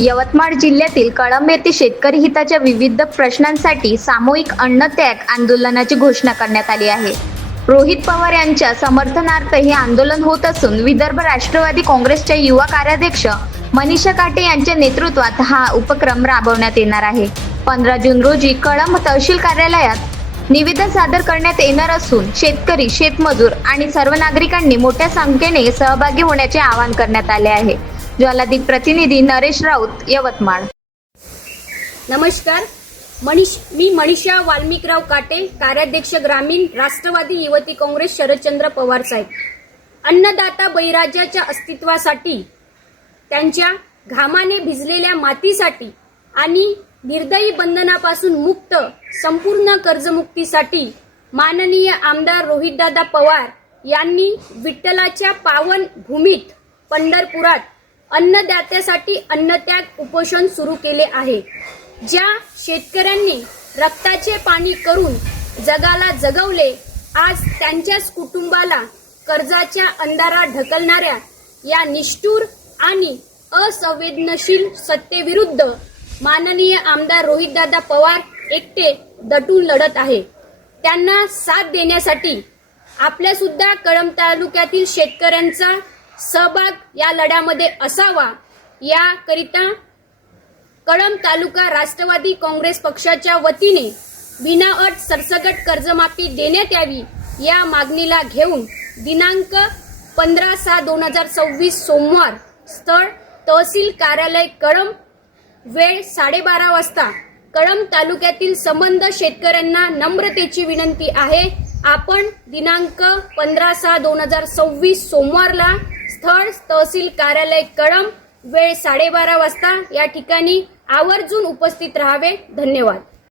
यवतमाळ जिल्ह्यातील कळंब येथे शेतकरी हिताच्या विविध प्रश्नांसाठी सामूहिक अन्नत्याग आंदोलनाची घोषणा करण्यात आली आहे. रोहित पवार यांच्या समर्थनार्थ हे आंदोलन होत असून विदर्भ राष्ट्रवादी काँग्रेसच्या युवा कार्याध्यक्ष मनीषा काटे यांच्या नेतृत्वात हा उपक्रम राबवण्यात येणार आहे. 15 जून रोजी कळंब तहसील कार्यालयात निवेदन सादर करण्यात येणार असून शेतकरी, शेतमजूर आणि सर्व नागरिकांनी मोठ्या संख्येने सहभागी होण्याचे आवाहन करण्यात आले आहे. ज्वालादीप प्रतिनिधी नरेश राऊत, यवतमाळ. नमस्कार, मी मनीषा वाल्मिकराव काटे, कार्याध्यक्ष ग्रामीण राष्ट्रवादी युवती काँग्रेस शरदचंद्र पवार साहेब. अन्नदाता बळीराजाच्या अस्तित्वासाठी, त्यांच्या घामाने भिजलेल्या मातीसाठी आणि निर्दयी बंधनापासून मुक्त संपूर्ण कर्जमुक्तीसाठी माननीय आमदार रोहितदादा पवार यांनी विठ्ठलाच्या पावन भूमीत पंढरपुरात अन्नदात्यासाठी अन्नत्याग उपोषण सुरू केले आहे. ज्या शेतकऱ्यांनी रक्ताचे पाणी करून जगाला जगवले, आज त्यांच्याच कुटुंबाला कर्जाच्या अंधारात ढकलणाऱ्या या निष्ठुर आणि असंवेदनशील सत्तेविरुद्ध माननीय आमदार रोहितदादा पवार एकटे दटून लढत आहे. त्यांना साथ देण्यासाठी आपल्या सुद्धा कळंब तालुक्यातील शेतकऱ्यांचा सहभाग या लढ्यामध्ये असावा, याकरिता कळंब तालुका राष्ट्रवादी काँग्रेस पक्षाच्या वतीने विनाअट सरसकट कर्जमाफी देण्यात यावी या मागणीला घेऊन दिनांक 15/6/2026 सोमवार, स्थळ तहसील कार्यालय कळंब, वेळ 12:30 वाजता. कळंब तालुक्यातील संबंध शेतकऱ्यांना नम्रतेची विनंती आहे, आपण दिनांक 15/6/2026 सोमवारला, स्थळ तहसील कार्यालय कळंब, वेळ 12:30 वाजता या ठिकाणी आवर्जून उपस्थित राहावे. धन्यवाद.